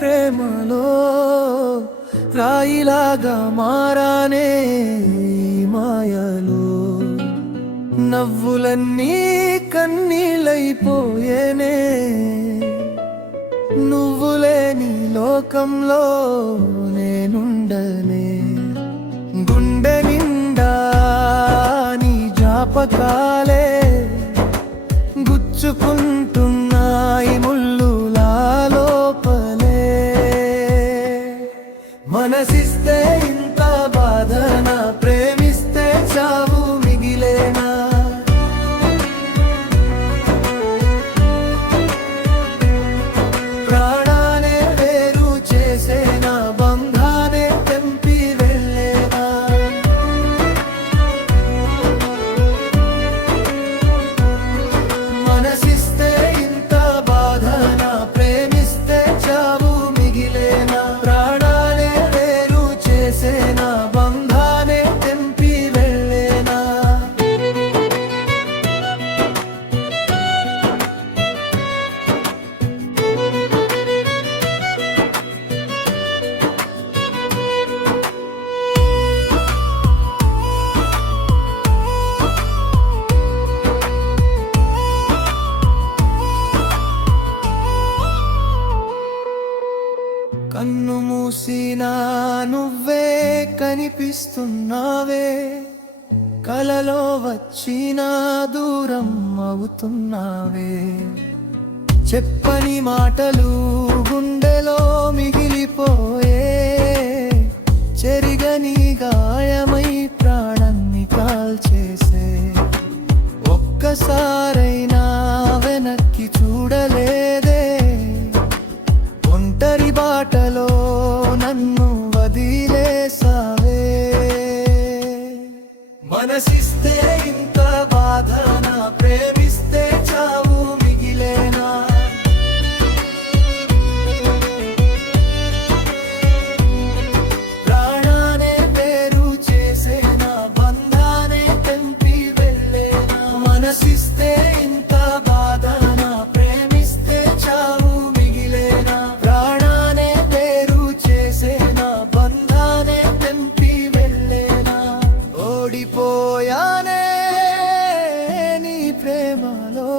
ప్రేమలో రాయిలాగా మారానే ఈ మాయలో నవ్వులన్నీ కన్నీళ్ళైపోయేనే నువ్వు లేని లోకంలో నేనుండనే గుండె నిండా నీ జ్ఞాపకాలే గుచ్చుకుంటున్నాయి ముళ్ళులా లోపలే మనసిస్తే ఇంత బాధనా ప్రేమిస్తే చావు మిగిలేనా ప్రాణానే వేరు చేసేనా బంధానే తెంపి వెళ్ళేనా మనసిస్తే ఇంత బాధనా ప్రేమిస్తే చావు మిగిలేనా ప్రాణానే వేరు చేసేనా బంధానే తెంపి వెళ్ళేనా కన్ను మూసినా నువ్వే కనిపిస్తున్నావే కలలో వచ్చినా దూరం అవుతున్నావే చెప్పని మాటలు గుండెలో మిగిలిపోయే చెరిగని గాయమై ప్రాణాన్ని కాల్చేసే ఒక్కసారైనా వెనక్కి చూడలేదే ఒంటరి బాటలో నన్ను వదిలేసావే మనసిస్తే ఇంత బాధనా ప్రేమిస్తే చావు మిగిలేనా ప్రాణానే వేరు చేసేనా బంధానే తెంపి వెళ్ళేనా మనసిస్తే ఇంత బాధనా ప్రేమిస్తే చావు మిగిలేనా ప్రాణానే వేరు చేసేనా బంధానే తెంపి వెళ్ళేనా ఓడిపోయానే నీ ప్రేమలో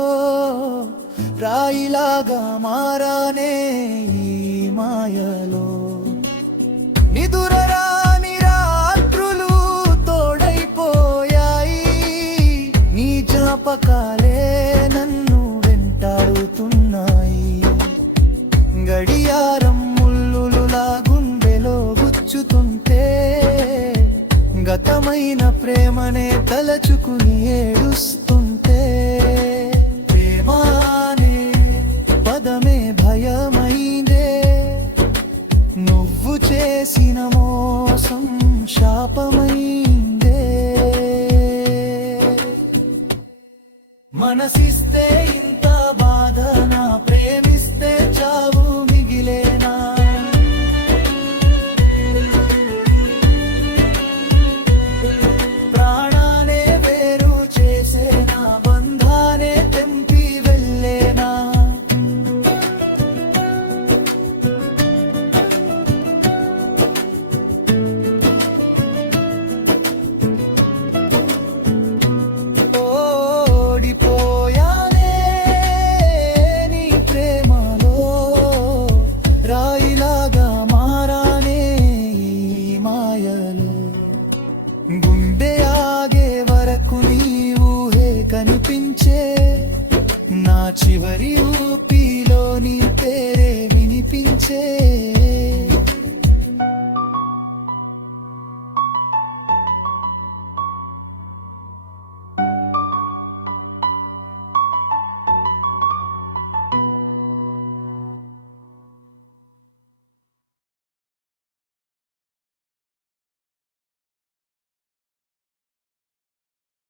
రాయిలాగా మారానే ఈ మాయలో నిదురరాని రాత్రులు తోడైపోయాయి నీ జ్ఞాపకాలే నన్ను వెంటాడుతున్నాయి గడియారం ముళ్ళులా గుండెలో గుచ్చుతుంటే గతమైన ప్రేమనే తలచుకుని ఏడుస్తుంటే ప్రేమానే పదమే భయమైందే నువ్వు చేసిన మోసం శాపమైందే మనసిస్తే ఇంత బాధనా ప్రేమిస్తే చావు మిగిలేనా ప్రాణానే వేరు చేసేనా బంధానే తెంపి వెళ్ళేనా ఓడిపోయానే నీ ప్రేమలో రాయిలాగా మారానే ఈ మాయలో గుండె ఆగే వరకు నీ ఊహే కనిపించే నా చివరి ఊపి